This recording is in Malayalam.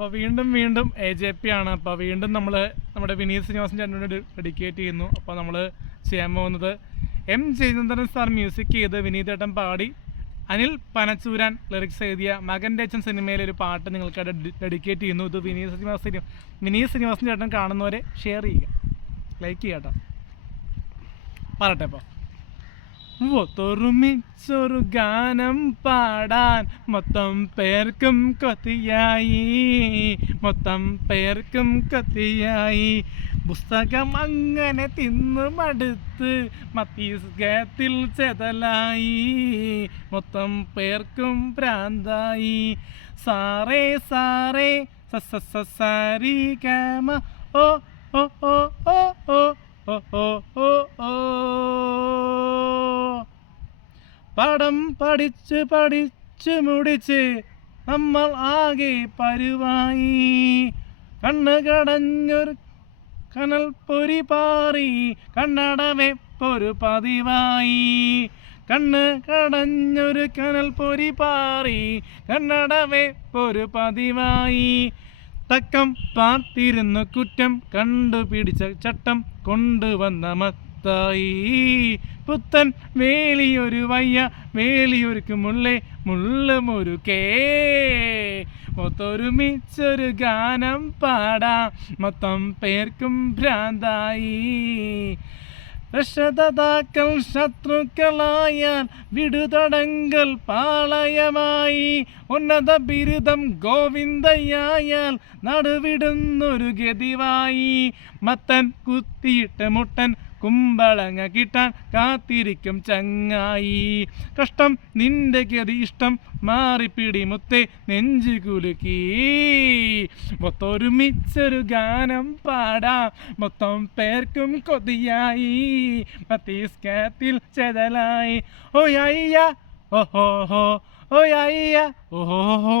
അപ്പോൾ വീണ്ടും വീണ്ടും AJP ആണ്. അപ്പോൾ വീണ്ടും നമ്മൾ നമ്മുടെ വിനീത് ശ്രീനിവാസൻ ചേട്ടനോട് ഡെഡിക്കേറ്റ് ചെയ്യുന്നു. അപ്പോൾ നമ്മൾ ചെയ്യാൻ പോകുന്നത് M ജയചന്ദ്രൻ സാർ മ്യൂസിക് ചെയ്ത് വിനീത് ചേട്ടൻ പാടി അനിൽ പനച്ചൂരാൻ ലിറിക്സ് എഴുതിയ മകൻ്റെ അച്ഛൻ സിനിമയിലെ ഒരു പാട്ട് നിങ്ങൾക്ക് ഡെഡിക്കേറ്റ് ചെയ്യുന്നു. ഇത് വിനീത് ശ്രീനിവാസൻ ചേട്ടൻ കാണുന്നവരെ ഷെയർ ചെയ്യുക, ലൈക്ക് ചെയ്യുക കേട്ടോ. പറട്ടെ ഇപ്പോൾ ഒത്തൊരുമിച്ചൊരു ഗാനം പാടാൻ മൊത്തം പേർക്കും കൊത്തിയായി പുസ്തകം അങ്ങനെ തിന്നു മടുത്ത് മത്തീസ്കത്തിൽ ചെതലായി മൊത്തം പേർക്കും ഭ്രാന്തായി സാറേ സാറേ സാരി കാമ ഓ ഓ ഓ ഓ ഓ ഓ ഓ ഓ ഓ പാഠം പഠിച്ച് മുടിച്ച് നമ്മൾ ആകെ പരുവായി കണ്ണ് കടഞ്ഞൊരു കനൽ പൊരി പാറി കണ്ണട വെപ്പൊരു പതിവായി കണ്ണ് കടഞ്ഞൊരു കനൽ പൊരി പാറി കണ്ണട വെപ്പൊരു പതിവായി തക്കം പാർത്തിരുന്നു കുറ്റം കണ്ടുപിടിച്ച ചട്ടം കൊണ്ടുവന്ന മത്തായി പുത്തൻ വേലിയൊരു വയ്യ വേലിയൊരുക്ക് മുള്ളൊരു കേ ഒത്തൊരുമിച്ചൊരു ഗാനം പാടാം മൊത്തം പേർക്കും ഭ്രാന്തായി രക്ഷതാക്കൾ ശത്രുക്കളായാൽ വിടുതടങ്കൽ പാളയമായി ഉന്നത ബിരുദം ഗോവിന്ദയായാൽ നടുവിടുന്നൊരു ഗതിവായി മത്തൻ കുത്തിയിട്ട് മുട്ടൻ കുമ്പളങ്ങ കിട്ടാൻ കാത്തിരിക്കും ചങ്ങായി കഷ്ടം നിന്റെ ഗതി ഇഷ്ടം മാറിപ്പിടി മുത്തേ നെഞ്ചു കുലുക്കി ഒത്തൊരുമിച്ചൊരു ഗാനം പാടാം മൊത്തം പേർക്കും കൊതിയായി മത്തീസ്കത്തിൽ ചെതലായി ഓ അയ്യ ഓഹോ ഹോ ഓ അയ്യ ഓഹോ ഹോ